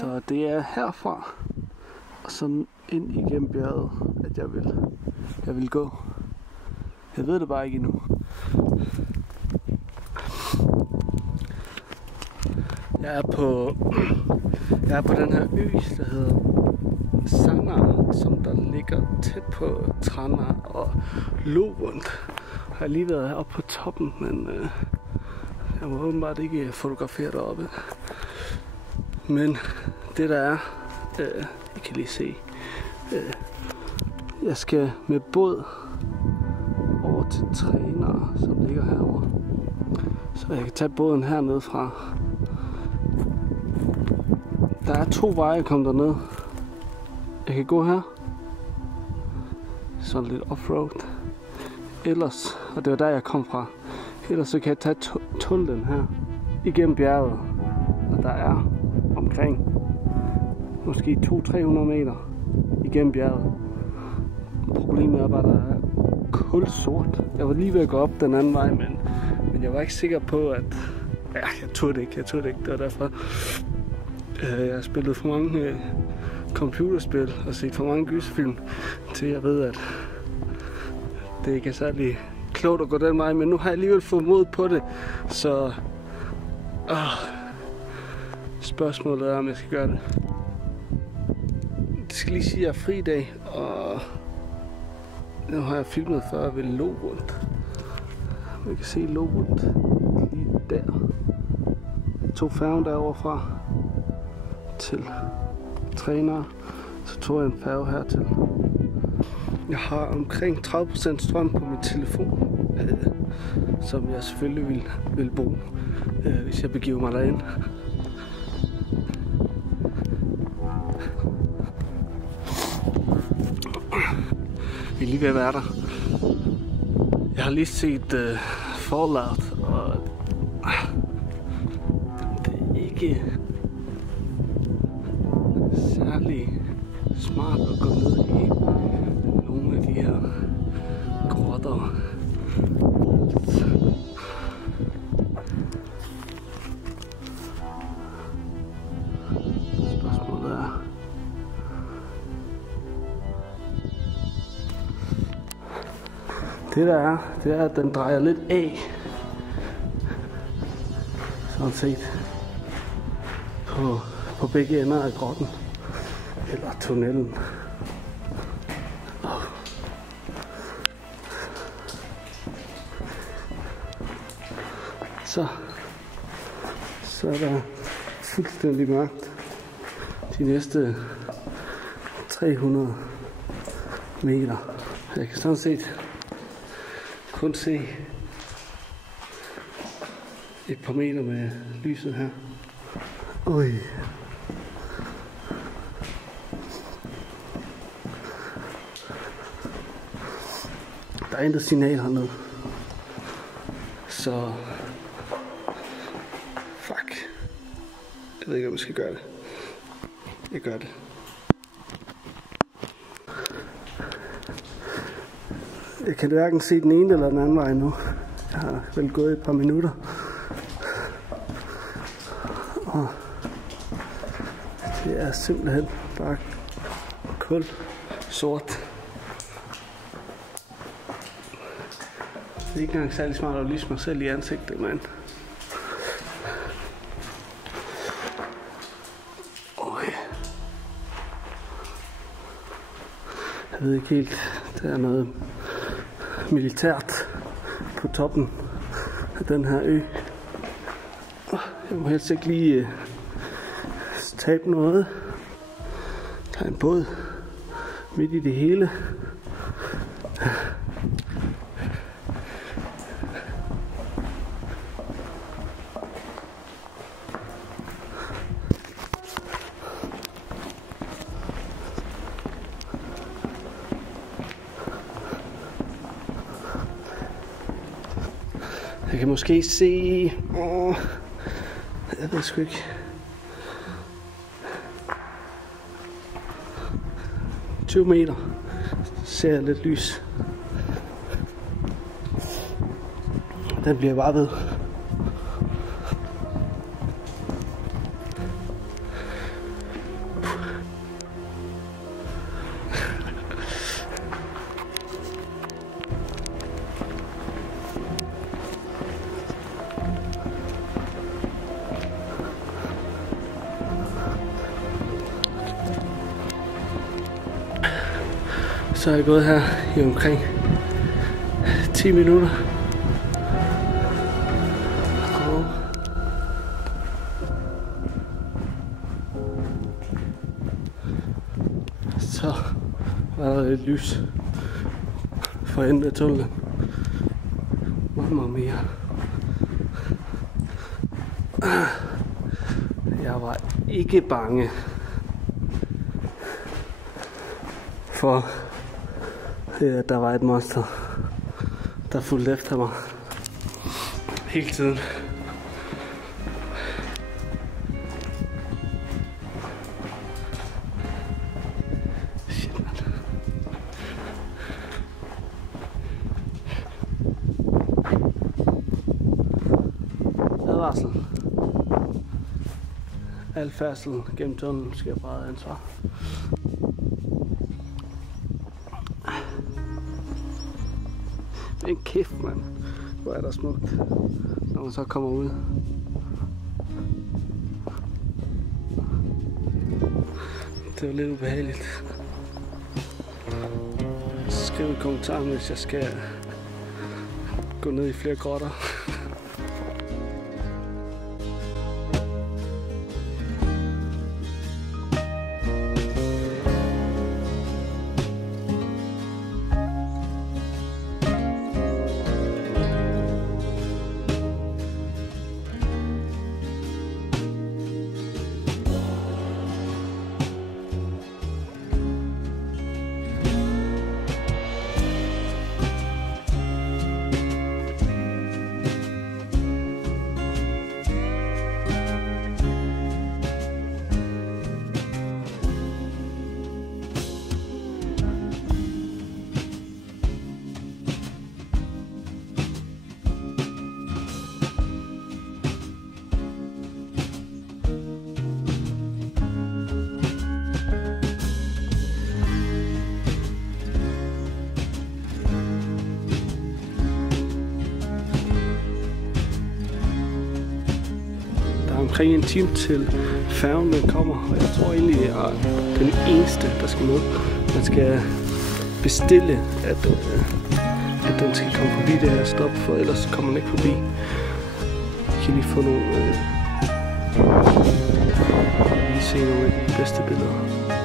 Så det er herfra og sådan ind igennem bjerget, at jeg vil gå. Jeg ved det bare ikke endnu. Jeg er på den her ø, der hedder Sanna, som der ligger tæt på Trana og Lovund. Jeg har lige været heroppe på toppen, men jeg må åbenbart ikke fotografere deroppe. Men det der er, I kan lige se, jeg skal med båd over til Trana, som ligger herovre. Så jeg kan tage båden hernede fra. Der er 2 veje at komme derned. Jeg kan gå her. Sådan lidt offroad. Ellers, og det var der jeg kom fra. Ellers så kan jeg tage tunnelen her igennem bjerget. Og der er omkring måske 200-300 meter igennem bjerget. Problemet er bare, at der er kulsort. Jeg var lige ved at gå op den anden vej, men jeg var ikke sikker på, at... Ja, jeg turde det ikke. Det var derfor... Jeg har spillet for mange computerspil og set for mange gyserfilm, til jeg ved, at det ikke er særlig klogt at gå den vej, men nu har jeg alligevel fået mod på det, så spørgsmålet er, om jeg skal gøre det. Det skal lige sige, at jeg er fri i dag, og nu har jeg filmet før ved Lovund. Man kan se Lovund lige der. Jeg tog færgen derovre fra til Trana, så tog jeg en færge hertil. Jeg har omkring 30% strøm på min telefon, som jeg selvfølgelig vil bruge, hvis jeg begiver mig derind. Vi er lige ved at være der. Jeg har lige set Fallout, og det er ikke særlig smart at gå ned i nogle af de her grotter. Spørgsmålet er, det er, at den drejer lidt af, sådan set, på begge ender af grotten. Eller tunnelen. Så er der fuldstændig mørkt de næste 300 meter. Jeg kan sådan set kun se et par meter med lyset her. Oj. Der er intet signal hernede. Så... Fuck. Jeg ved ikke, om jeg skal gøre det. Jeg gør det. Jeg kan hverken se den ene eller den anden vej nu. Jeg har vel gået et par minutter. Og det er simpelthen bare kul sort. Det er ikke engang særlig smart at lyse mig selv i ansigtet, mand. Jeg ved ikke helt, der er noget militært på toppen af den her ø. Jeg må helst ikke lige tabe noget. Der er en båd midt i det hele. Jeg kan måske se... jeg ved sgu ikke. – 20 meter ser jeg lidt lys. Den bliver bare ved. Så har jeg gået her i omkring 10 minutter. Og så var der lidt lys for enden af tunnelen. Mamma mia. Jeg var ikke bange for, at der var et monster, der fulgte efter mig hele tiden. Shit, man. Advarsel. Al færdsel gennem tunnelen skal jeg bare ansvar. Men kæft, mand. Hvor er der smukt, når man så kommer ud. Det var lidt ubehageligt. Skriv i kommentaren, hvis jeg skal gå ned i flere grotter. Omkring en time til færgen den kommer, og jeg tror egentlig, at jeg er den eneste, der skal med. Man skal bestille, at den skal komme forbi det her stop, for ellers kommer man ikke forbi. Jeg kan lige få nogle, lige se nogle af de bedste billeder.